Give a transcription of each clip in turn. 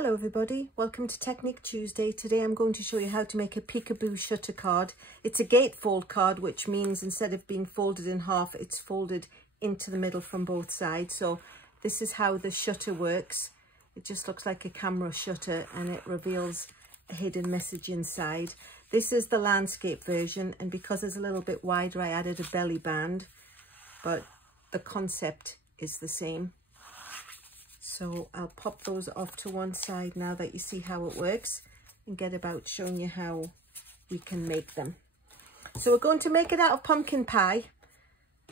Hello everybody, welcome to Technique Tuesday. Today I'm going to show you how to make a peekaboo shutter card. It's a gatefold card, which means instead of being folded in half, it's folded into the middle from both sides. So this is how the shutter works. It just looks like a camera shutter and it reveals a hidden message inside. This is the landscape version, and because it's a little bit wider I added a belly band, but the concept is the same. So I'll pop those off to one side now that you see how it works, and get about showing you how we can make them. So we're going to make it out of pumpkin pie,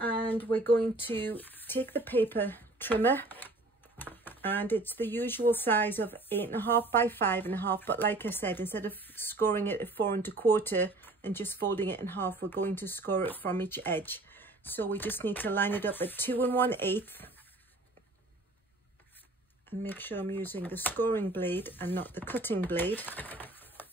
and we're going to take the paper trimmer, and it's the usual size of 8.5 by 5.5, but like I said, instead of scoring it at 4 1/4 and just folding it in half, we're going to score it from each edge. So we just need to line it up at 2 1/8. And make sure I'm using the scoring blade and not the cutting blade.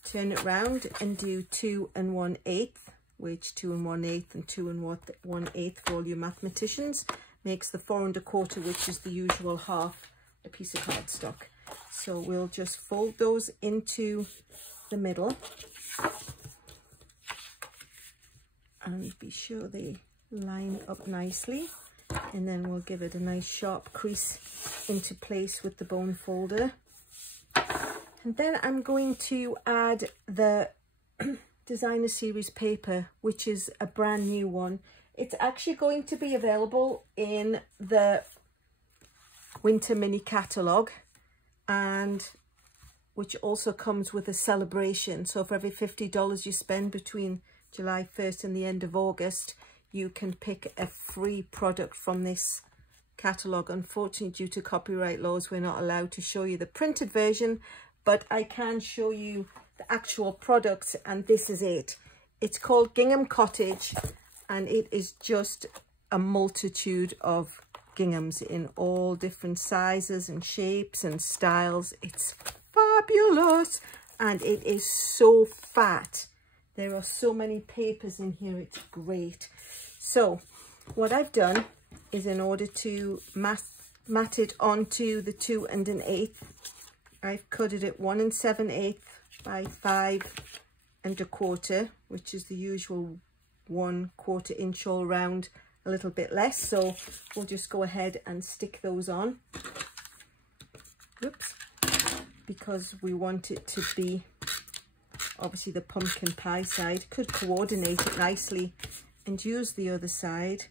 Turn it round and do 2 1/8, which 2 1/8 and 2 1/8 for all you mathematicians makes the 4 1/4, which is the usual half, a piece of cardstock. So we'll just fold those into the middle and be sure they line up nicely, and then we'll give it a nice sharp crease into place with the bone folder. And then I'm going to add the designer series paper, which is a brand new one. It's actually going to be available in the winter mini catalogue, and which also comes with a celebration. So for every $50 you spend between July 1st and the end of August, you can pick a free product from this catalogue. Unfortunately, due to copyright laws, we're not allowed to show you the printed version, but I can show you the actual products, and this is it. It's called Gingham Cottage, and it is just a multitude of ginghams in all different sizes and shapes and styles. It's fabulous, and it is so fat. There are so many papers in here, it's great. So what I've done is, in order to mat it onto the 2 1/8, I've cut it at 1 7/8 by 5 1/4, which is the usual 1/4 inch all round, a little bit less. So we'll just go ahead and stick those on. Oops. Because we want it to be obviously the pumpkin pie side. Could coordinate it nicely and use the other side,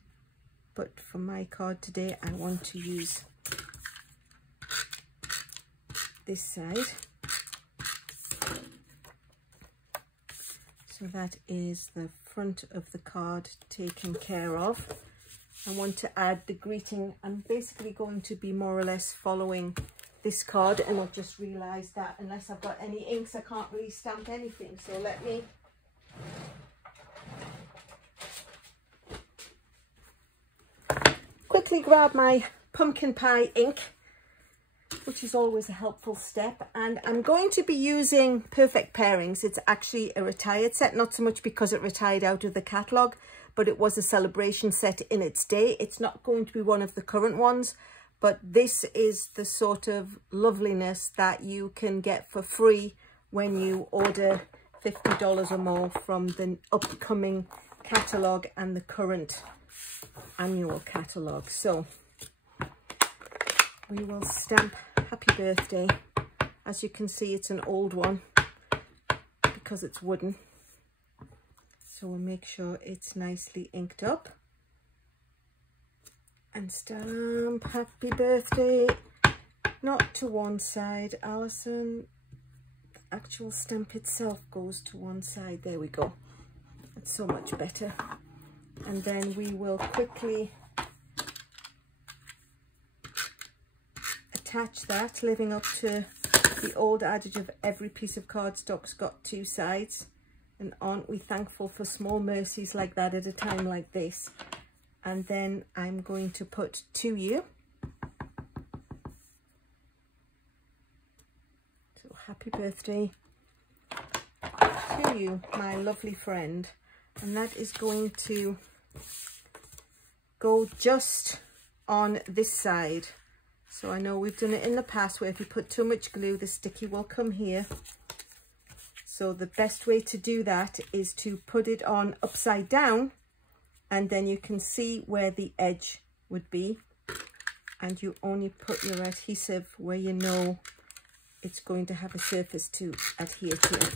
but for my card today I want to use this side. So that is the front of the card taken care of. I want to add the greeting. I'm basically going to be more or less following this card, and I've just realized that unless I've got any inks I can't really stamp anything. So let me quickly grab my pumpkin pie ink, which is always a helpful step. And I'm going to be using Perfect Pairings. It's actually a retired set, not so much because it retired out of the catalogue, but it was a celebration set in its day. It's not going to be one of the current ones, but this is the sort of loveliness that you can get for free when you order $50 or more from the upcoming catalogue and the current annual catalogue. So we will stamp happy birthday. As you can see, it's an old one because it's wooden. So we'll make sure it's nicely inked up. And stamp happy birthday, not to one side, Alyson. The actual stamp itself goes to one side. There we go. That's so much better. And then we will quickly attach that, living up to the old adage of every piece of cardstock's got 2 sides. And aren't we thankful for small mercies like that at a time like this? And then I'm going to put to you. So happy birthday to you, my lovely friend. And that is going to go just on this side. So I know we've done it in the past where if you put too much glue, the sticky will come here. So the best way to do that is to put it on upside down, and then you can see where the edge would be. And you only put your adhesive where you know it's going to have a surface to adhere to.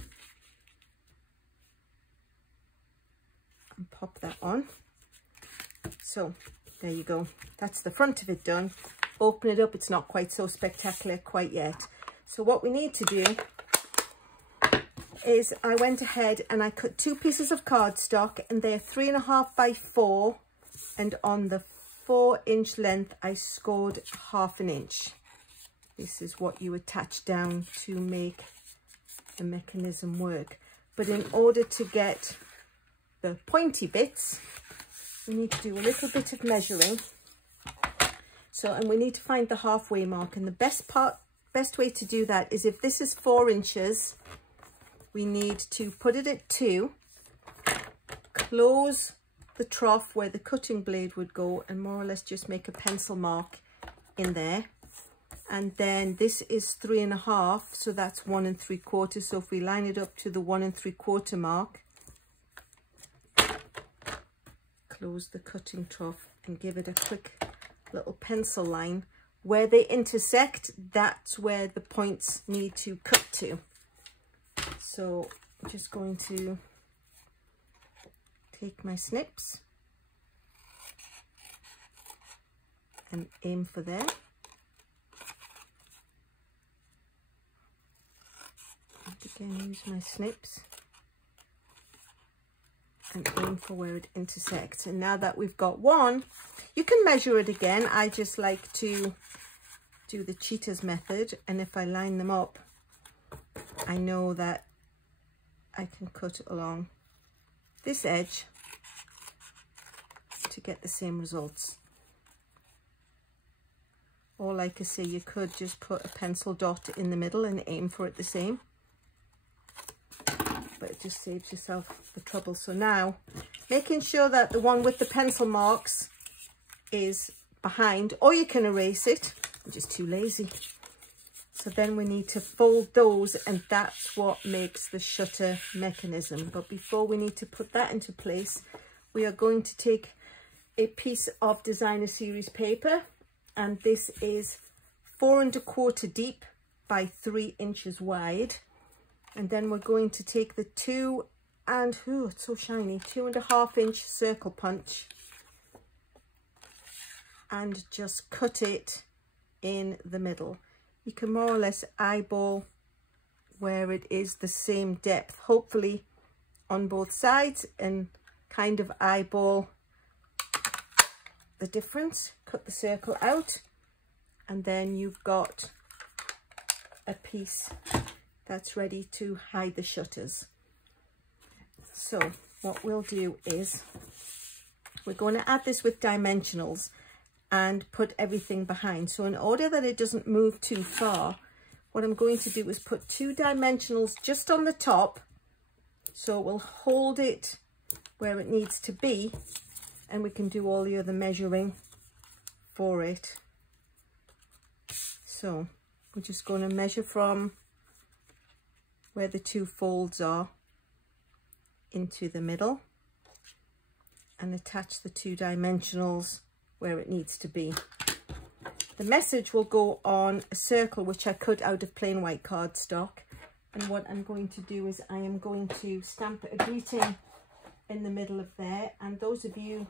And pop that on. So there you go. That's the front of it done. Open it up. It's not quite so spectacular quite yet. So what we need to do is I went ahead and I cut 2 pieces of cardstock, and they're 3.5 by 4, and on the 4-inch length I scored 1/2 inch. This is what you attach down to make the mechanism work. But in order to get the pointy bits, we need to do a little bit of measuring. So, and we need to find the halfway mark, and the best way to do that is if this is 4 inches, we need to put it at 2, close the trough where the cutting blade would go, and more or less just make a pencil mark in there. And then this is 3.5, so that's 1 3/4. So if we line it up to the 1 3/4 mark, close the cutting trough and give it a quick little pencil line. Where they intersect, that's where the points need to cut to. So I'm just going to take my snips and aim for there. And again, use my snips and aim for where it intersects. And now that we've got one, you can measure it again. I just like to do the cheaters method, and if I line them up, I know that I can cut along this edge to get the same results. Or like I say, you could just put a pencil dot in the middle and aim for it the same, but it just saves yourself the trouble. So now, making sure that the one with the pencil marks is behind, or you can erase it. I'm just too lazy. So then we need to fold those, and that's what makes the shutter mechanism. But before we need to put that into place, we are going to take a piece of designer series paper, and this is 4 1/4 deep by 3 inches wide. And then we're going to take the 2 and, oh, it's so shiny, 2.5 inch circle punch and just cut it in the middle. You can more or less eyeball where it is the same depth, hopefully on both sides, and kind of eyeball the difference. Cut the circle out, and then you've got a piece that's ready to hide the shutters. So what we'll do is we're going to add this with dimensionals and put everything behind. So in order that it doesn't move too far, what I'm going to do is put 2 dimensionals just on the top, so we'll hold it where it needs to be, and we can do all the other measuring for it. So we're just going to measure from where the 2 folds are into the middle and attach the 2 dimensionals where it needs to be. The message will go on a circle which I cut out of plain white cardstock, and what I'm going to do is I am going to stamp a greeting in the middle of there. And those of you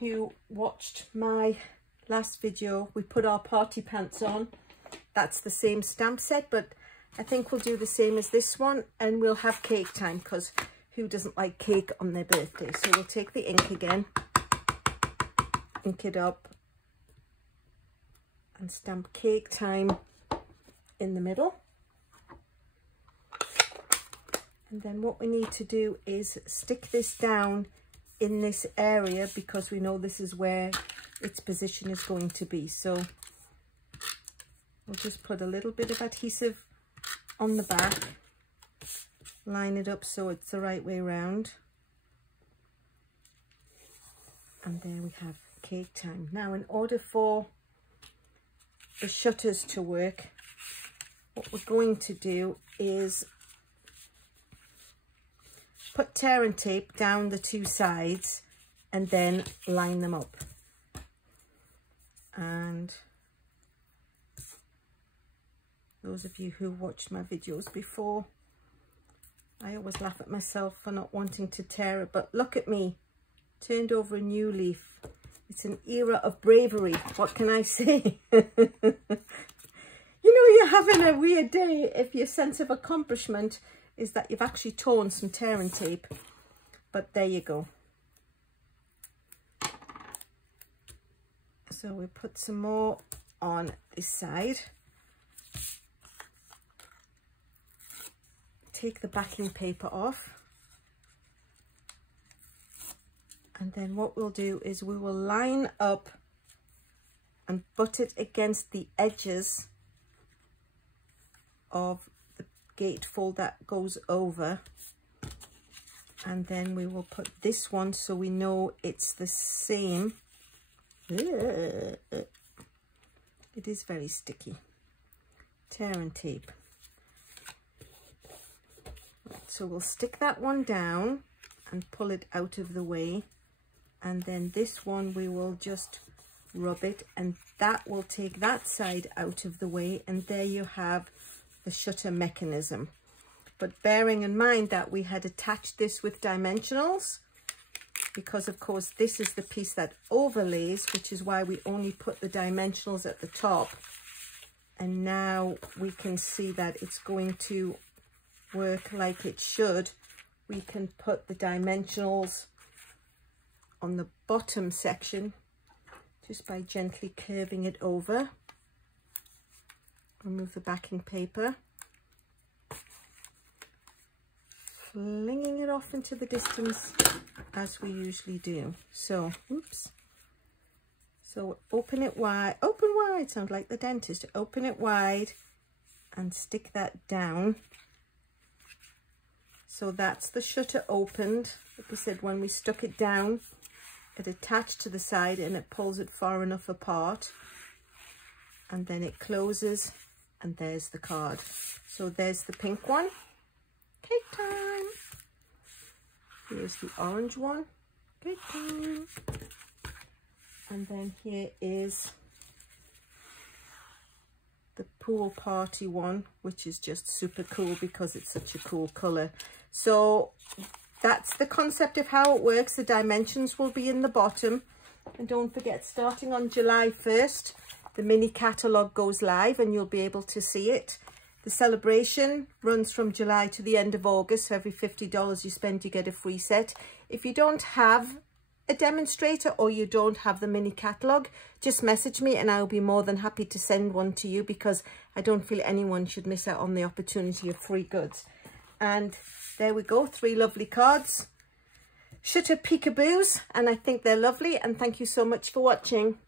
who watched my last video, we put our party pants on, that's the same stamp set, but I think we'll do the same as this one, and we'll have cake time, because who doesn't like cake on their birthday? So we'll take the ink again, ink it up, and stamp cake time in the middle. And then what we need to do is stick this down in this area, because we know this is where its position is going to be. So we'll just put a little bit of adhesive on the back, line it up so it's the right way around, and there we have cake time. Now, in order for the shutters to work, what we're going to do is put tear and tape down the two sides and then line them up. And those of you who watched my videos before, I always laugh at myself for not wanting to tear it, but look at me, turned over a new leaf. It's an era of bravery. What can I say? You know, you're having a weird day if your sense of accomplishment is that you've actually torn some tear and tape. But there you go. So we put some more on this side. Take the backing paper off. And then what we'll do is we will line up and butt it against the edges of the gatefold that goes over. And then we will put this one so we know it's the same. It is very sticky. Tear and tape. So we'll stick that one down and pull it out of the way. And then this one we will just rub it, and that will take that side out of the way, and there you have the shutter mechanism. But bearing in mind that we had attached this with dimensionals, because of course this is the piece that overlays, which is why we only put the dimensionals at the top. And now we can see that it's going to work like it should. We can put the dimensionals on the bottom section just by gently curving it over. Remove the backing paper, flinging it off into the distance as we usually do. So, oops. So open it wide, sound like the dentist. Open it wide and stick that down. So that's the shutter opened. Like I said, when we stuck it down, it attached to the side and it pulls it far enough apart. And then it closes, and there's the card. So there's the pink one. Cake time. Here's the orange one. Cake time. And then here is the pool party one, which is just super cool because it's such a cool color. So that's the concept of how it works. The dimensions will be in the bottom. And don't forget, starting on July 1st, the mini catalogue goes live and you'll be able to see it. The celebration runs from July to the end of August. For every $50 you spend, you get a free set. If you don't have a demonstrator or you don't have the mini catalogue, just message me and I'll be more than happy to send one to you, because I don't feel anyone should miss out on the opportunity of free goods. And there we go, 3 lovely cards, shutter peekaboos, and I think they're lovely. And thank you so much for watching.